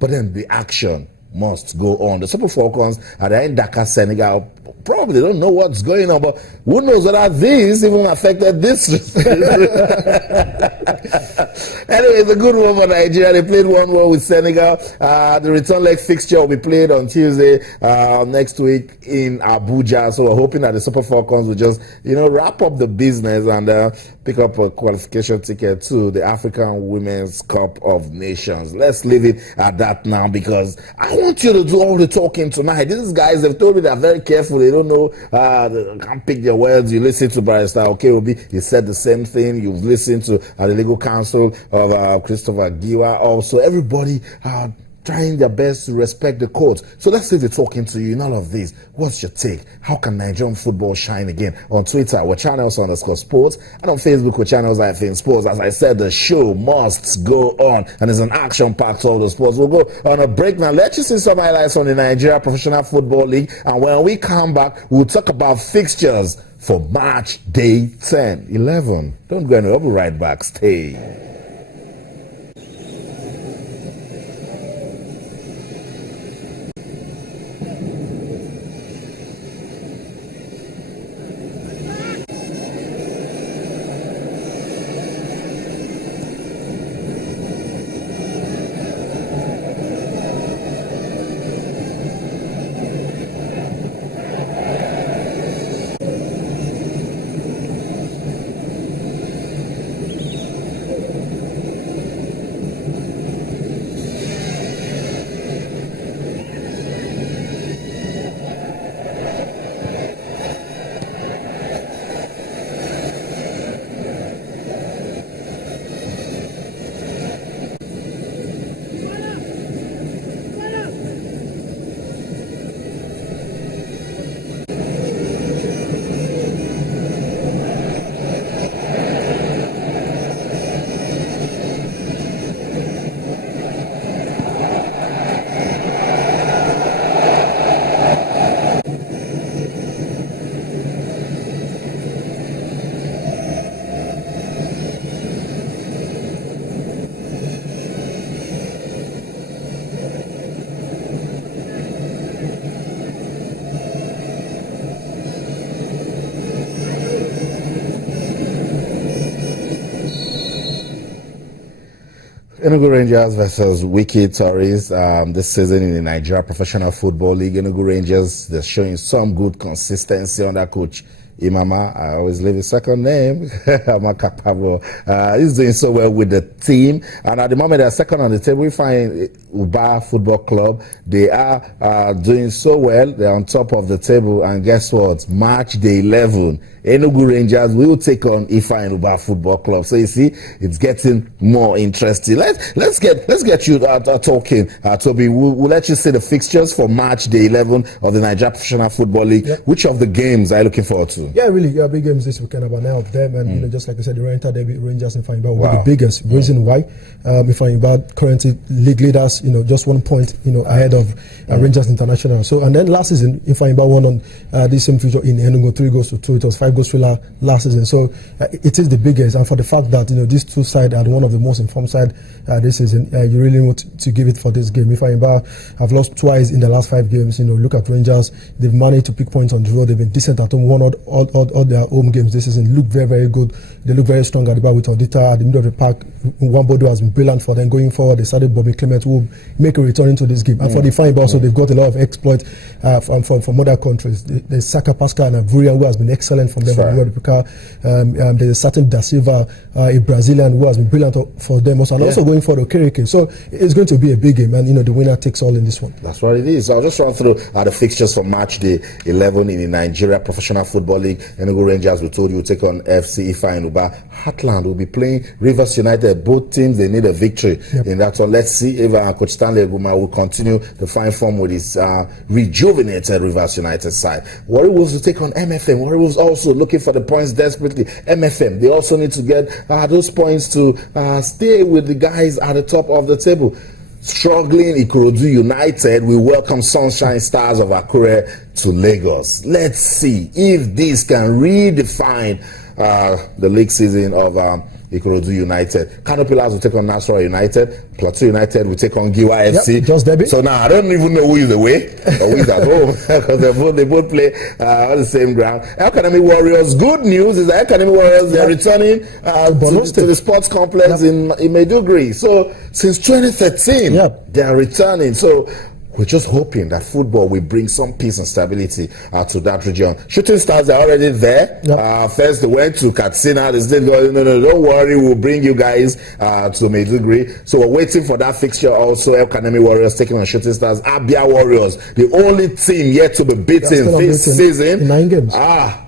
but then the action must go on. The Super Falcons are in Dakar, Senegal. Probably don't know what's going on, but who knows whether this even affected this. Anyway, it's a good one for Nigeria. They played 1-1 with Senegal. The return leg fixture will be played on Tuesday next week in Abuja. So we're hoping that the Super Falcons will just, wrap up the business and pick up a qualification ticket to the African Women's Cup of Nations. Let's leave it at that now, because I want you to do all the talking tonight. These guys have told me they're very careful. They don't know, they can't pick their words. You listen to Barrister Obi, he said the same thing. You've listened to the legal counsel of Christopher Giwa. Also, everybody trying their best to respect the court. So let's say they're talking to you in all of this. What's your take? How can Nigerian football shine again? On Twitter, we're channels_sports, and on Facebook, we're channels_sports. As I said, the show must go on, and it's an action-packed all the sports. We'll go on a break now. Let's just see some highlights on the Nigeria Professional Football League, and when we come back, we'll talk about fixtures for March Day 10, 11. Don't go anywhere. We'll be right back. Stay. Enugu Rangers versus Wiki Tories this season in the Nigeria Professional Football League. Enugu Rangers, they're showing some good consistency under coach Imama. I always leave his second name. He's doing so well with the team. And at the moment, they're second on the table. We find Uba Football Club. They are doing so well. They're on top of the table. And guess what? March Day 11. Enugu Rangers will take on Ifa and Uba Football Club. So you see, it's getting more interesting. Let's get you talking, Toby. We'll let you see the fixtures for March Day 11 of the Nigeria Professional Football League. Yeah. Which of the games are you looking forward to? Yeah, really, big games this weekend. About nine of them, and just like I said, the Rangers and Ifeanyi will be the biggest. Reason why? Ifeanyi currently league leaders, just 1 point, ahead of Rangers International. So, and then last season, Ifeanyi won on this same feature in Enugu, 3-2. It was 5-3 last season. So it is the biggest, and for the fact that these two sides are one of the most informed side this season, you really want to give it for this game. Ifeanyi have lost twice in the last 5 games. Look at Rangers; they've managed to pick points on the road. They've been decent at home. Won all their home games this season. Look very, very good. They look very strong at the back with Odita at the middle of the park. Nwambodo has been brilliant for them going forward. They started Bobby Clement, who will make a return into this game. And for the Ifeanyi also, they've got a lot of exploit from other countries. There's Saka Pascal and Avurian, who has been excellent from them. There's a certain Da Silva, a Brazilian, who has been brilliant for them also, and also going for the Okereke. So it's going to be a big game, and the winner takes all in this one. That's what it is. So I'll just run through the fixtures for March Day 11 in the Nigeria Professional Football League. Enugu Rangers, we told you, will take on FC Ifa and Uba. Heartland will be playing Rivers United. Both teams, they need a victory in that one. Let's see if Coach Stanley Eguma will continue the fine form with his rejuvenated Rivers United side. Warri Wolves will take on MFM. Warri Wolves also looking for the points desperately. MFM, they also need to get those points to stay with the guys at the top of the table. Struggling Ikorodu United, we welcome Sunshine Stars of Akure to Lagos. Let's see if this can redefine the league season of Ikorodu United. Kano Pillars will take on Nasarawa United. Plateau United will take on Giwa FC. Just Debbie. So now I don't even know who is away or who is at home because they both play on the same ground. Academy Warriors. Good news is that Academy Warriors, they're returning to the sports complex in Maiduguri. So since 2013, they are returning. So we're just hoping that football will bring some peace and stability to that region. Shooting Stars are already there. First, they went to Katsina. They said, no, don't worry, we'll bring you guys to Maiduguri. So we're waiting for that fixture also. Academy Warriors taking on Shooting Stars. Abia Warriors, the only team yet to be beaten this season. 9 games.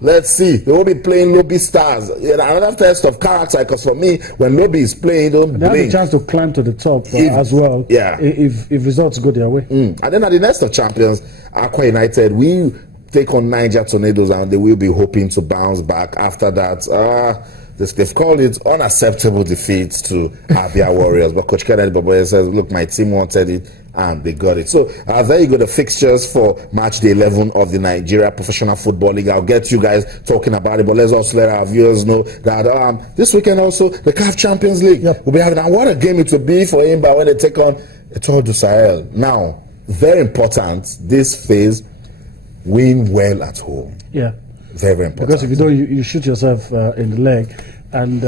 Let's see. They will be playing Lobby Stars. Another test of character, because for me, when Lobby is playing, they have a chance to climb to the top as well. If results go their way. And then at the next of champions, Aqua United, we take on Niger Tornadoes, and they will be hoping to bounce back after that. They've called it unacceptable defeats to Abia Warriors. But Coach Kennedy Baboye says, look, my team wanted it and they got it. So there you go, the fixtures for match day 11 of the Nigeria Professional Football League. I'll get you guys talking about it, but let's also let our viewers know that this weekend also, the CAF Champions League will be having. And what a game it will be for Imba when they take on Etoile du Sahel. Now, very important, this phase, win well at home. Yeah. Very important. Because if you don't, you shoot yourself in the leg. And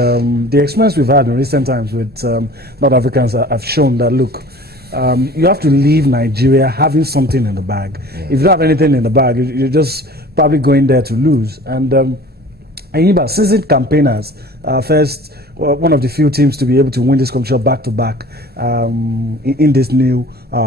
the experience we've had in recent times with North Africans have shown that, look, you have to leave Nigeria having something in the bag. If you don't have anything in the bag, you're just probably going there to lose. And Ayimba, seasoned campaigners, first, one of the few teams to be able to win this competition back-to-back in this new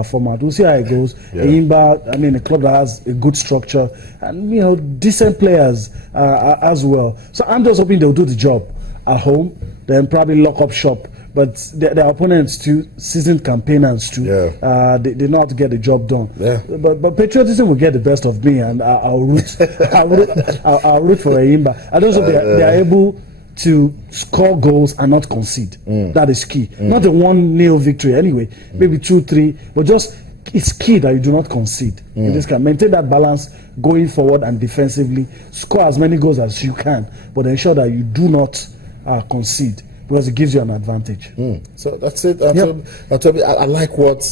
format. We'll see how it goes. Ayimba, I mean, a club that has a good structure and, decent players as well. So I'm just hoping they'll do the job at home, then probably lock up shop. But their opponents too, seasoned campaigners too, they know how to get the job done. But patriotism will get the best of me, and I'll root. I'll root for Ayimba. And also they are able to score goals and not concede. That is key. Not a 1-0 victory anyway, maybe 2-3, but just it's key that you do not concede. You just can maintain that balance going forward and defensively, score as many goals as you can, but ensure that you do not concede, because it gives you an advantage. So that's it. I like what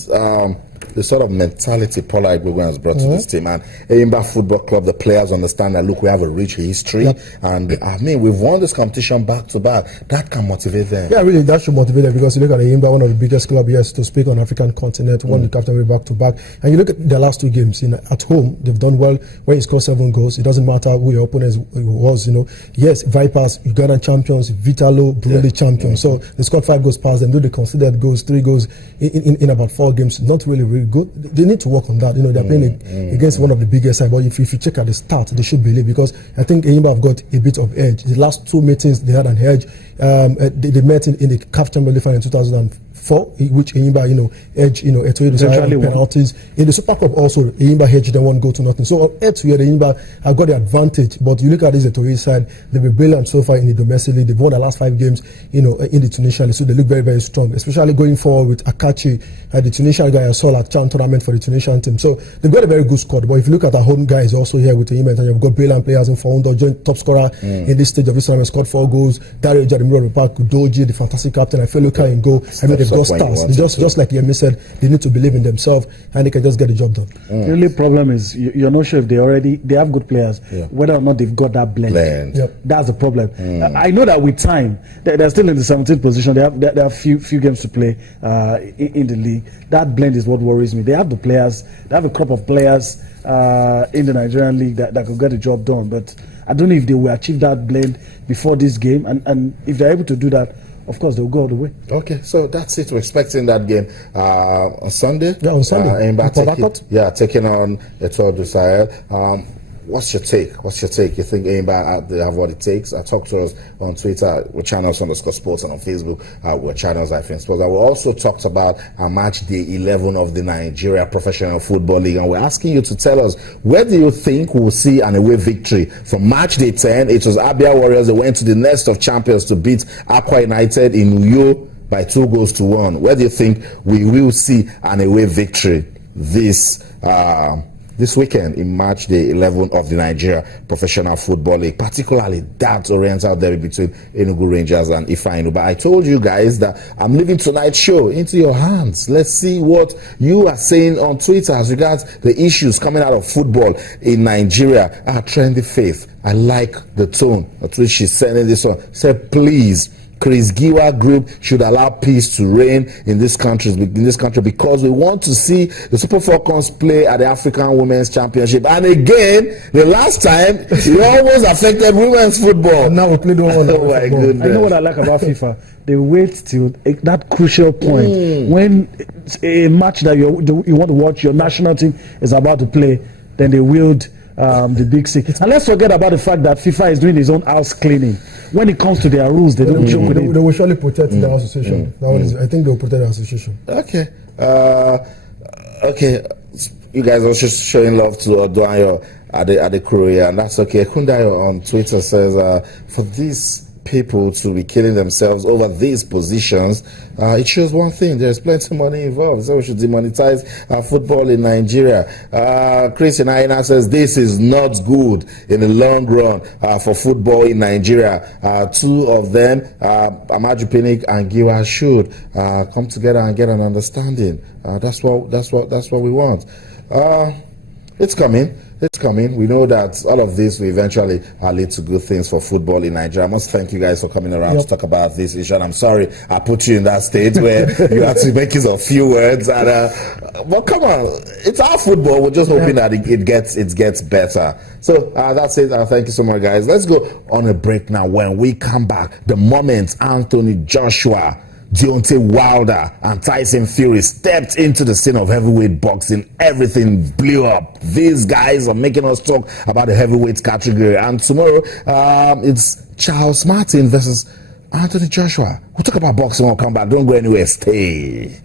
the sort of mentality Paula Igbogun has brought to this team. And Ayimba Football Club, the players understand that, look, we have a rich history. And I mean, we've won this competition back to back. That can motivate them. Yeah, really, that should motivate them, because you look at Ayimba, one of the biggest clubs, yes, to speak on African continent, won the captain back to back. And you look at their last 2 games, at home, they've done well. When you score 7 goals, it doesn't matter who your opponent was, Yes, Vipers, Ugandan champions, Vitalo, Burundi champions. So they scored 5 goals past them, though they considered goals, 3 goals in about 4 games. Not really good. They need to work on that. They're playing against one of the biggest sides. But if you check at the start, they should believe, because I think Ayimba have got a bit of edge. The last 2 meetings, they had an edge. They met in the CAF Champions League final in 2004, which Ayimba, edge, Etoile du Sahel penalties. In the Super Cup also, Ayimba hedged them 1-0. So on edge here, Ayimba have got the advantage. But you look at this Etoile side, they've been brilliant so far in the domestic league. They've won the last 5 games, in the Tunisian league. So they look very, very strong, especially going forward with Akachi, the Tunisian guy I saw at Chan tournament for the Tunisian team. So they've got a very good squad. But if you look at our home guys also here with Ayimba, and you've got brilliant players in Founder, joint top scorer in this stage of this tournament, scored 4 goals. Dario Jadimiro Park, Doji, the fantastic captain, I feel Luka in goal. I mean, they've got stars. Just like Yemi said, they need to believe in themselves and they can just get the job done. The only problem is you're not sure if they have good players, whether or not they've got that blend. That's the problem. I know that with time, they're still in the 17th position. They have few games to play in the league. That blend is what worries me. They have the players. They have a crop of players in the Nigerian league that could get the job done. But I don't know if they will achieve that blend before this game. And if they're able to do that, of course, they'll go all the way. Okay, so that's it. We're expecting that game on Sunday. Yeah, on Sunday. Taking on Etoile du Sahel. What's your take? You think Ayimba they have what it takes? Talk to us on Twitter. We're channels_sports, and on Facebook we're channels Sports. We also talked about match day 11 of the Nigeria Professional Football League, and we're asking you to tell us, where do you think we'll see an away victory? From match day 10, it was Abia Warriors that went to the nest of champions to beat Aqua United in Uyo by 2-1. Where do you think we will see an away victory this this weekend in March the 11th of the Nigeria Professional Football League, particularly that Oriental derby between Enugu Rangers and Ifeanyi. But I told you guys that I'm leaving tonight's show into your hands. Let's see what you are saying on Twitter as regards the issues coming out of football in Nigeria. Our Trendy Faith, I like the tone at which she's sending this on. Said, please, Chris Giwa Group should allow peace to reign in this country because we want to see the Super Falcons play at the African Women's Championship. And again, the last time it almost affected women's football. And now we play the one. Oh my goodness! I know what I like about FIFA. They wait till that crucial point when a match that you want to watch, your national team is about to play, then they wield the big stick. And let's forget about the fact that FIFA is doing his own house cleaning. When it comes to their rules, they don't joke with it. They will surely protect the association. That one is, I think they will protect the association. Okay. Okay. You guys are just showing love to Oduayo Adekunle, and that's okay. Kundayo on Twitter says, for these people to be killing themselves over these positions, it shows one thing: there's plenty of money involved, so we should demonetize football in Nigeria. Christian Aina says this is not good in the long run for football in Nigeria. Two of them, Amaju Pinnick and Giwa, should come together and get an understanding. That's what we want. It's coming. It's coming. We know that all of this will eventually lead to good things for football in Nigeria. I must thank you guys for coming around to talk about this issue. And I'm sorry I put you in that state where you have to make use of few words. And but come on, it's our football. We're just hoping that it gets better. So that's it. Thank you so much, guys. Let's go on a break now. When we come back, the moment Anthony Joshua, Deontay Wilder and Tyson Fury stepped into the scene of heavyweight boxing, everything blew up. These guys are making us talk about the heavyweight category. And tomorrow, it's Charles Martin versus Anthony Joshua. We'll talk about boxing when we come back. Don't go anywhere. Stay.